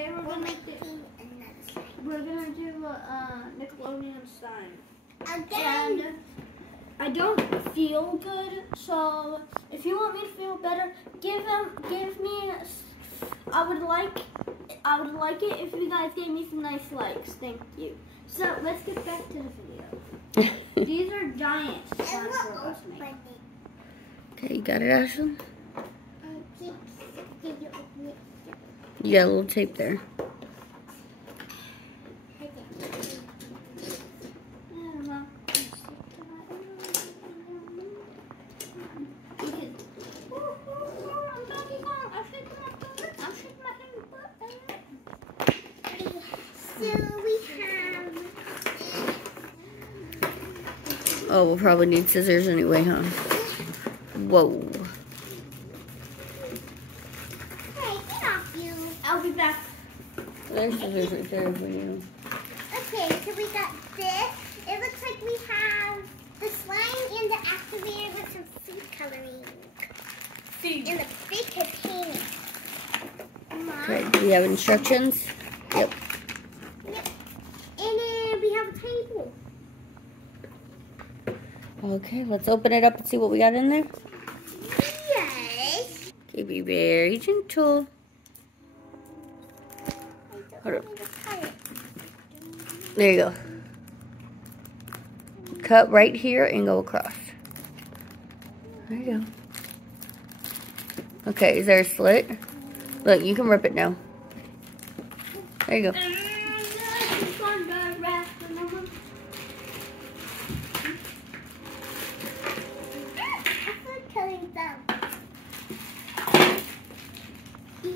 Today we're gonna do a Nickelodeon sign. Again. And I don't feel good, so if you want me to feel better, give me. I would like it if you guys gave me some nice likes. Thank you. So let's get back to the video. These are giant signs for us to make. Okay, you got it, Ashlyn? You got a little tape there. Oh, we'll probably need scissors anyway, huh? Whoa. Hey, get off you. I'll be back. There's scissors right there for you. Okay, so we got this. It looks like we have the slime and the activator with some food coloring. And the big container. Okay, do we have instructions? Yep. Yep. And then we have a tiny pool. Okay, let's open it up and see what we got in there. Yes. Okay, be very gentle. Hold up. There you go. Cut right here and go across. There you go. Okay, is there a slit? Look, you can rip it now. There you go.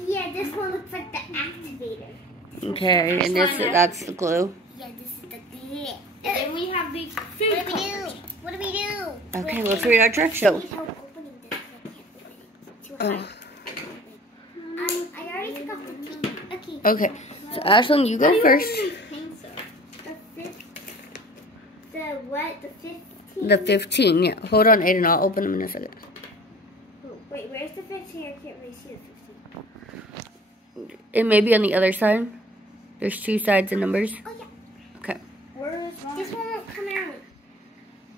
Yeah, this one looks like the activator. Okay, and that's the glue. Yeah, this is the glue. Then we have these food What do we do? What do we do? Okay, let's read our directions. I need help opening this. I can't open it. Too Oh. hard. I already took off the tape. Okay, so Ashlyn, you go first. The what? The 15? The 15, yeah. Hold on, Aiden, I'll open them in a second. Oh, wait, where's the 15? I can't really see the 15. It may be on the other side. There's two sides and numbers. Oh, yeah. Okay. Where is This one won't come out.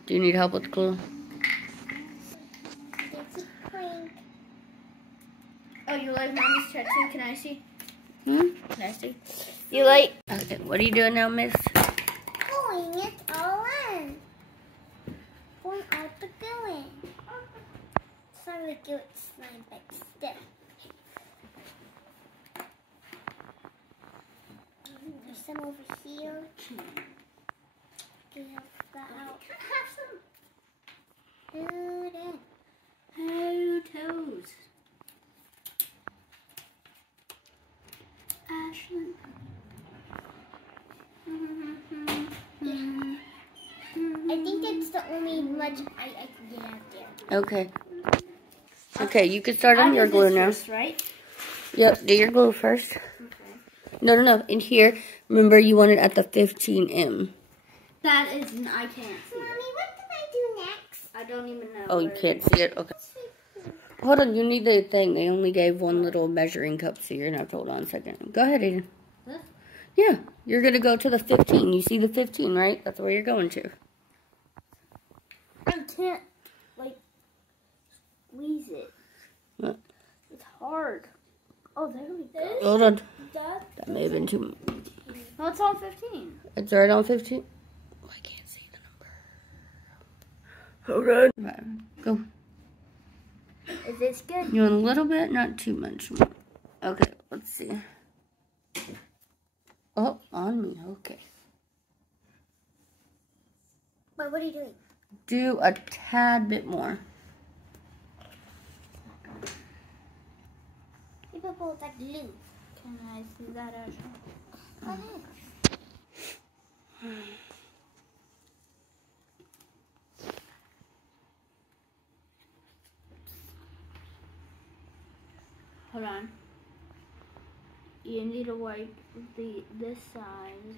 Do you need help with the glue? It's a prank. Oh, you like mommy's tattoo? Can I see? Hmm? Can I see? You like? Okay, what are you doing now, miss? Going it all in. Going out the glue in. Sorry to do it slime back still. There's some over here. Get that out. Have some Good in. toes. Ashlyn. I think it's the only much I can get out there. Okay. Okay, you can start on your glue now. First, right? Yep, do your glue first. Okay. No. In here, remember you want it at the 15M. That is, I can't see Mommy, it. what did I do next? I don't even know. Oh, you can't see it? Okay. Hold on, you need the thing. They only gave one little measuring cup, so you're going to have to hold on a second. Go ahead, Aiden. Huh? Yeah, you're going to go to the 15. You see the 15, right? That's where you're going to. I can't, like, squeeze it. What? It's hard. Oh, there we go. Hold on. That? That may have been too much. No, it's on 15. It's right on 15. Oh, I can't see the number. Hold on. Right, go. Is this good? You want a little bit? Not too much. Okay, let's see. Oh, on me. Okay. But what are you doing? Do a tad bit more. People put that glue. Can I see that, Ashley? Hold on. You need to wipe this side.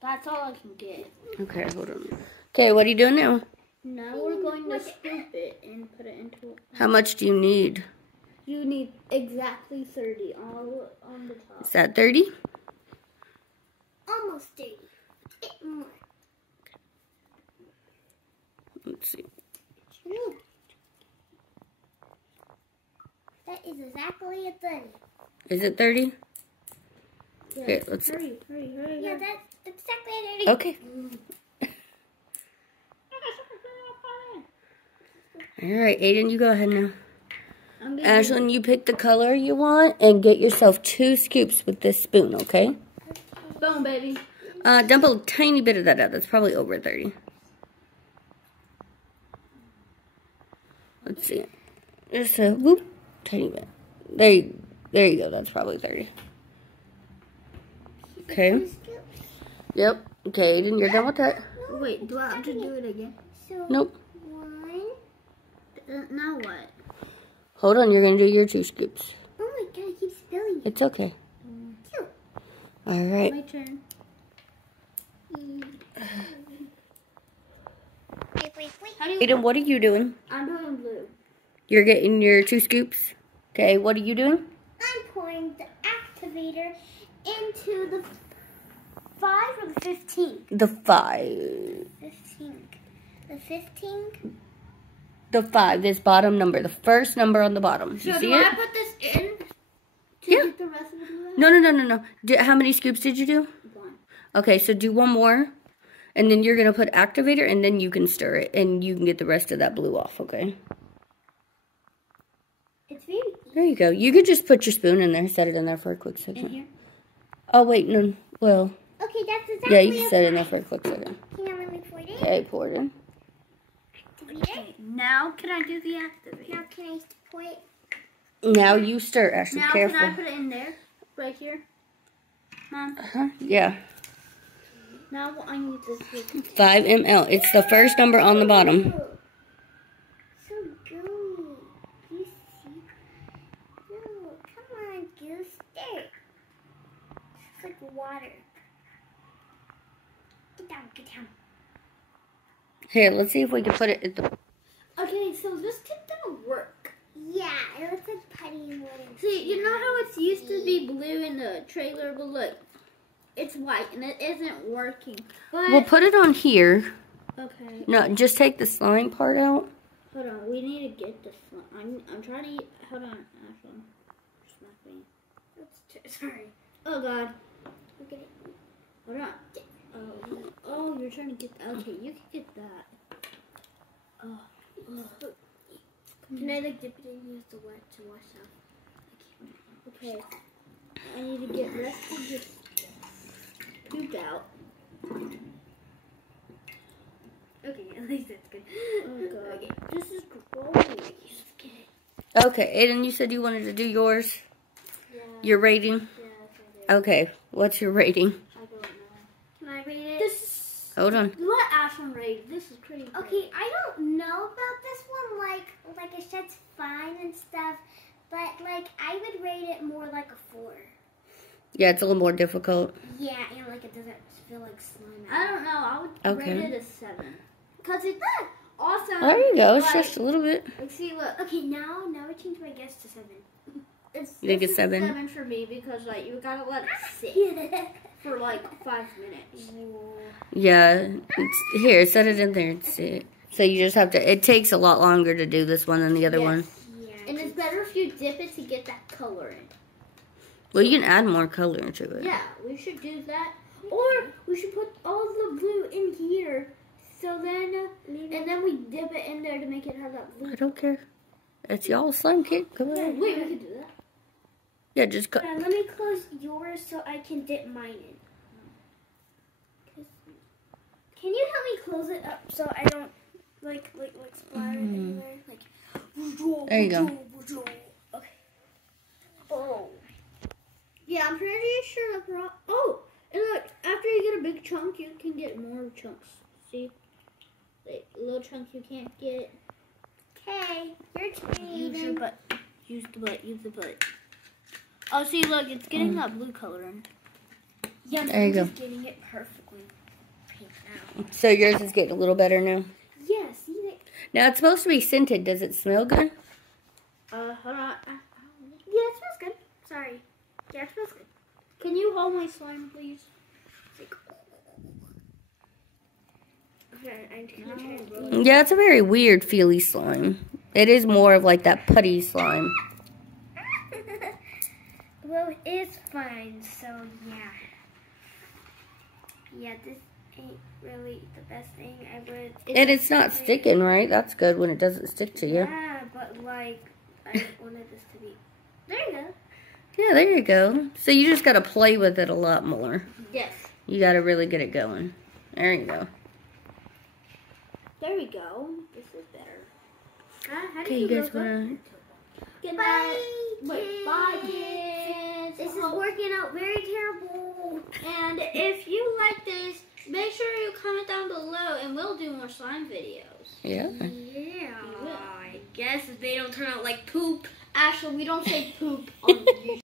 That's all I can get. Okay, hold on. Okay, what are you doing now? Now we're going to scoop it and put it How much do you need? You need exactly 30 all on the top. Is that 30? Almost 30. A bit more. Let's see. Ooh. That is exactly a 30. Is it 30? Yeah. Okay, let's see. Hurry. Yeah, that's exactly a 30. Okay. Alright, Aiden, you go ahead now. Ashlyn, you pick the color you want and get yourself 2 scoops with this spoon, okay? Boom, baby. Dump a tiny bit of that out. That's probably over 30. Let's see. Just a whoop, tiny bit. There you go. That's probably 30. Okay. Yep. Okay, Aiden, you're done with that. Wait, do I have to do it again? So, Nope. 1. Now what? Hold on, you're going to do your 2 scoops. Oh my god, I keep spilling. It's okay. Cute. Alright. My turn. Wait. Aiden, what are you doing? I'm doing blue. You're getting your 2 scoops. Okay, what are you doing? I'm pouring the activator into the 5 or the 15? The 5. 15. The 15? The 5, this bottom number. The first number on the bottom. You So see do it? I put this in to Yeah. get the rest of the blue out? No. How many scoops did you do? 1. Okay, so do 1 more. And then you're going to put activator and then you can stir it. And you can get the rest of that blue off, okay? It's very There you go. You could just put your spoon in there. Set it in there for a quick In second. here? Oh, wait, no. Well, Okay, that's exactly yeah, you can set it in there for a quick second. Can you let me pour it in? Okay, pour it in. Activator. Now can I do the activator? Now can I pour it? Now you stir, Ashley. Now Careful. can I put it in there? Right here? Mom? Uh-huh. Yeah. Now I need this blue. 5 ml. It's the first number on the bottom. Oh, so gooey. You see? No, come on, Goose. There. It's like water. Get down. Here, let's see if we can put it at the... Okay, so this didn't work. Yeah, it looks like putty and water. See, you know how it's used to be blue in the trailer, but look, it's white and it isn't working. But We'll put it on here. okay, No, just take the slime part out. hold on. We need to get this one. I'm trying to. Hold on, Ashlyn. Smack me. Oops, sorry. Oh God. Look at it. Hold on. Oh, you're trying to get. Okay, you can get that. Oh. Can I like dip it in use the wet to wash off? Okay. I need to get rest of this scoop out. Okay, at least that's good. Oh God. Okay. This is gross. Okay, Aiden, you said you wanted to do yours. Yeah. Your rating. Yeah, Okay, what's your rating? I don't know. Can I rate it? This. Hold on. Let Ashlyn rate. This is pretty good. Okay, I don't know about this one. Like it sheds fine and stuff, but like I would rate it more like a 4. Yeah, it's a little more difficult. Yeah, and like it doesn't feel like slime. I don't know. I would Okay. rate it a 7. Cause it's awesome. There you go. It's like, just a little bit. like, see, look. Okay, now I changed my guess to 7. You think this it's is a 7? 7 for me because like you gotta let it sit Yeah. for like 5 minutes. Yeah. Here, set it in there and see. So you just have to... It takes a lot longer to do this one than the other one. Yeah. And it's better if you dip it to get that color in. Well, you can add more color to it. Yeah, we should do that. Or we should put all the blue in here. So then, and then we dip it in there to make it have that blue. I don't care. It's y'all slime kid. Come Wait, on. we could do that. Yeah, just cut. Let me close yours so I can dip mine in. Can you help me close it up so I don't like splatter it anywhere? Like, There you go. Okay. Oh. Yeah, I'm pretty sure that's wrong. Oh, and look, after you get a big chunk, you can get more chunks. See? Like, little chunks you can't get. Okay, your turn. Use your butt. Use the butt. Use the butt. Oh, see, look, it's getting that blue color in. Yeah, There you I'm go. just getting it perfectly pink now. So yours is getting a little better now. Yeah, see that? Now, it's supposed to be scented. Does it smell good? Yeah, it smells good. Can you hold my slime, please? Yeah, it's a very weird feely slime. It is more of like that putty slime. Well, it's fine, so yeah. Yeah, this ain't really the best thing I would... And it's not sticking, right? That's good when it doesn't stick to you. Yeah, but like, I wanted this to be... There you go. Yeah, there you go. So you just got to play with it a lot more. Yes. You got to really get it going. There you go. There we go. This is better. How Okay, you guys want to... Good Bye, night. kids. Wait, bye, kids. This is working out very terrible. And if you like this, make sure you comment down below and we'll do more slime videos. Yeah. Yeah. I guess if they don't turn out like poop. Actually, we don't say poop on YouTube.